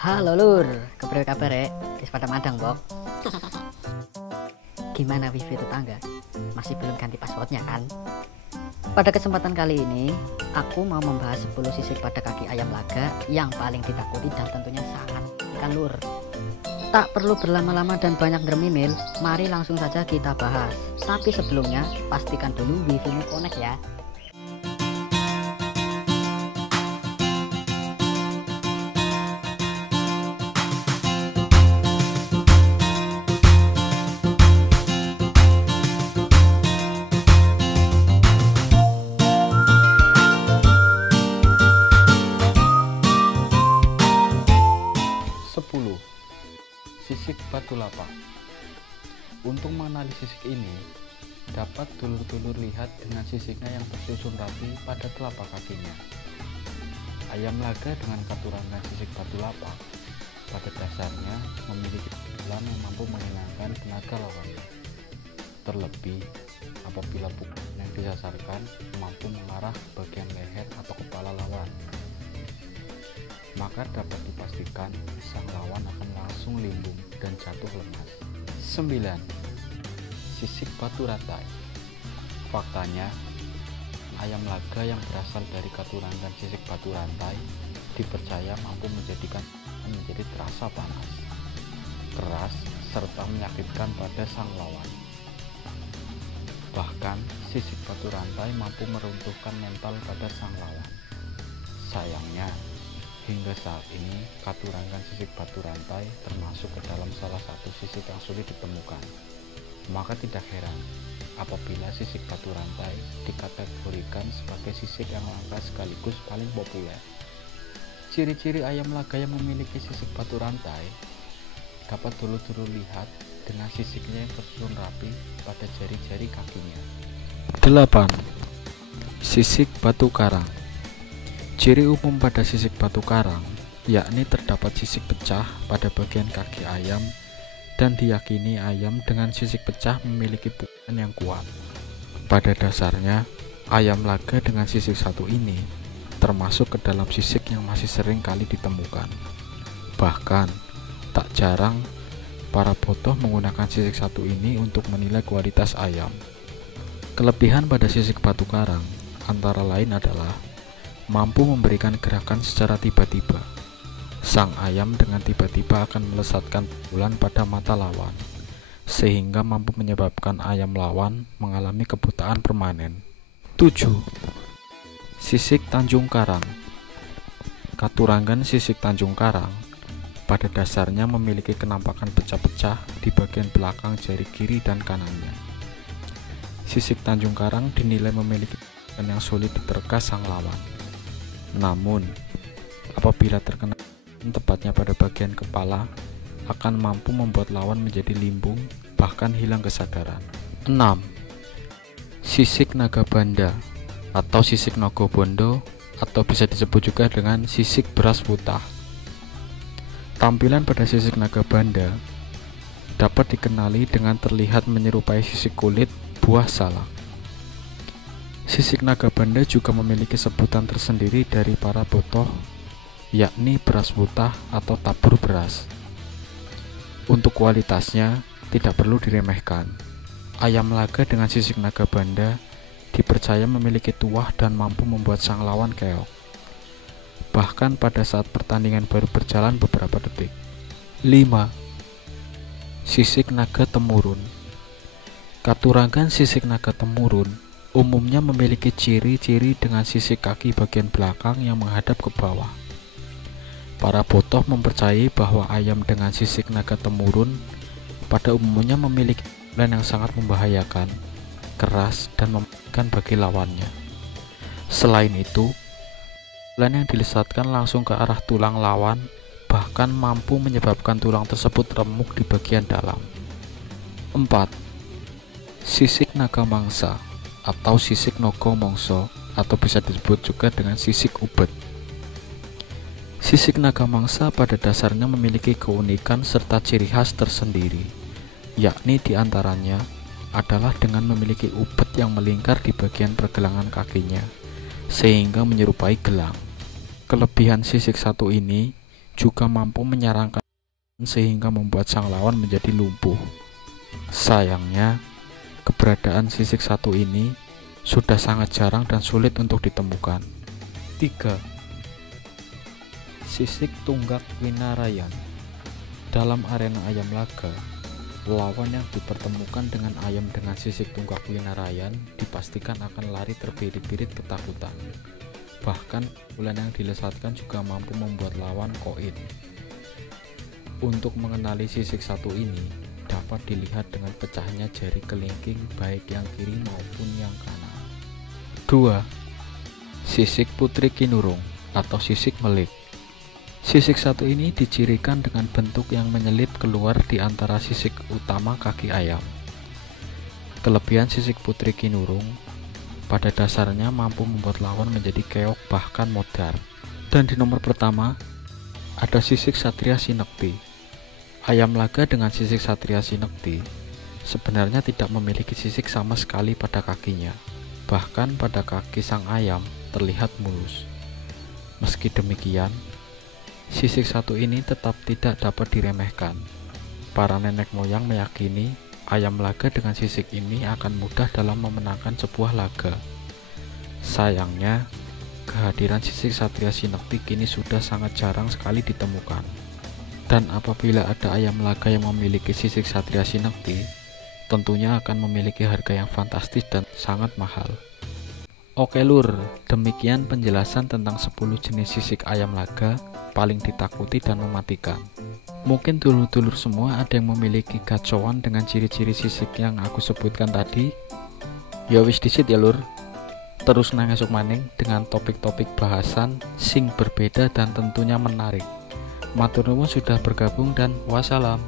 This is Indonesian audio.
Halo lur, kepriwe kabar ya? Wis pada madang, Bok. Gimana wifi tetangga? Masih belum ganti passwordnya kan? Pada kesempatan kali ini, aku mau membahas 10 sisik pada kaki ayam laga yang paling ditakuti dan tentunya sangat kan lur. Tak perlu berlama-lama dan banyak bermimil, mari langsung saja kita bahas. Tapi sebelumnya, pastikan dulu wifi-mu connect ya. Sisik batu lapak. Untuk mengenali sisik ini, dapat dulur-dulur lihat dengan sisiknya yang tersusun rapi pada telapak kakinya. Ayam laga dengan katurangan sisik batu lapak pada dasarnya memiliki pukulan yang mampu menghilangkan tenaga lawannya. Terlebih apabila pukulan yang disasarkan mampu mengarah ke bagian leher atau kepala lawan, maka dapat dipastikan sang lawan akan langsung limbung dan jatuh lemas. 9. Sisik batu rantai. Faktanya, ayam laga yang berasal dari katurangan sisik batu rantai dipercaya mampu menjadi terasa panas, keras, serta menyakitkan pada sang lawan. Bahkan, sisik batu rantai mampu meruntuhkan mental pada sang lawan. Sayangnya, hingga saat ini, katurangan sisik batu rantai termasuk ke dalam salah satu sisik yang sulit ditemukan. Maka tidak heran apabila sisik batu rantai dikategorikan sebagai sisik yang langka sekaligus paling populer. Ciri-ciri ayam laga yang memiliki sisik batu rantai dapat dulu lihat dengan sisiknya yang tersusun rapi pada jari-jari kakinya. 8. Sisik batu karang. Ciri umum pada sisik batu karang yakni terdapat sisik pecah pada bagian kaki ayam, dan diyakini ayam dengan sisik pecah memiliki pukulan yang kuat. Pada dasarnya, ayam laga dengan sisik satu ini termasuk ke dalam sisik yang masih sering kali ditemukan. Bahkan, tak jarang para botoh menggunakan sisik satu ini untuk menilai kualitas ayam. Kelebihan pada sisik batu karang antara lain adalah mampu memberikan gerakan secara tiba-tiba. Sang ayam dengan tiba-tiba akan melesatkan pukulan pada mata lawan, sehingga mampu menyebabkan ayam lawan mengalami kebutaan permanen. 7. Sisik Tanjung Karang. Katurangan sisik Tanjung Karang pada dasarnya memiliki kenampakan pecah-pecah di bagian belakang jari kiri dan kanannya. Sisik Tanjung Karang dinilai memiliki pukulan yang sulit diterka sang lawan. Namun, apabila terkena tepatnya pada bagian kepala, akan mampu membuat lawan menjadi limbung, bahkan hilang kesadaran. 6. Sisik naga banda atau sisik nagobondo, atau bisa disebut juga dengan sisik beras putah. Tampilan pada sisik naga banda dapat dikenali dengan terlihat menyerupai sisik kulit buah salak. Sisik naga banda juga memiliki sebutan tersendiri dari para botoh, yakni beras putah atau tabur beras. Untuk kualitasnya tidak perlu diremehkan. Ayam laga dengan sisik naga banda dipercaya memiliki tuah dan mampu membuat sang lawan keok, bahkan pada saat pertandingan baru berjalan beberapa detik. 5. Sisik naga temurun. Katurangan sisik naga temurun umumnya memiliki ciri-ciri dengan sisik kaki bagian belakang yang menghadap ke bawah. Para botoh mempercayai bahwa ayam dengan sisik naga temurun pada umumnya memiliki pukulan yang sangat membahayakan, keras, dan mematikan bagi lawannya. Selain itu, pukulan yang dilesatkan langsung ke arah tulang lawan bahkan mampu menyebabkan tulang tersebut remuk di bagian dalam. 4. Sisik naga mangsa atau sisik naga mangsa, atau bisa disebut juga dengan sisik ubet. Sisik naga mangsa pada dasarnya memiliki keunikan serta ciri khas tersendiri, yakni diantaranya adalah dengan memiliki ubet yang melingkar di bagian pergelangan kakinya, sehingga menyerupai gelang. Kelebihan sisik satu ini juga mampu menyerangkan sehingga membuat sang lawan menjadi lumpuh. Sayangnya, keberadaan sisik satu ini sudah sangat jarang dan sulit untuk ditemukan. 3. Sisik Tunggak Winarayan. Dalam arena ayam laga, lawan yang dipertemukan dengan ayam dengan sisik tunggak winarayan dipastikan akan lari terbirit-birit ketakutan. Bahkan, bulan yang dilesatkan juga mampu membuat lawan koin. Untuk mengenali sisik satu ini, dapat dilihat dengan pecahnya jari kelingking baik yang kiri maupun yang kanan. 2. Sisik Putri Kinurung atau sisik melik. Sisik satu ini dicirikan dengan bentuk yang menyelip keluar di antara sisik utama kaki ayam. Kelebihan sisik Putri Kinurung pada dasarnya mampu membuat lawan menjadi keok bahkan modar. Dan di nomor pertama ada sisik Satria Sinekti. Ayam laga dengan sisik Satria Sinekti sebenarnya tidak memiliki sisik sama sekali pada kakinya. Bahkan pada kaki sang ayam terlihat mulus. Meski demikian, sisik satu ini tetap tidak dapat diremehkan. Para nenek moyang meyakini ayam laga dengan sisik ini akan mudah dalam memenangkan sebuah laga. Sayangnya, kehadiran sisik Satria Sinekti kini sudah sangat jarang sekali ditemukan. Dan apabila ada ayam laga yang memiliki sisik Satria Sinekti, tentunya akan memiliki harga yang fantastis dan sangat mahal. Oke lur, demikian penjelasan tentang 10 jenis sisik ayam laga paling ditakuti dan mematikan. Mungkin dulur-dulur semua ada yang memiliki gacauan dengan ciri-ciri sisik yang aku sebutkan tadi. Ya wis disit ya lur. Terus nang esuk maning dengan topik-topik bahasan sing berbeda dan tentunya menarik. Matur nuwun sudah bergabung dan wassalam.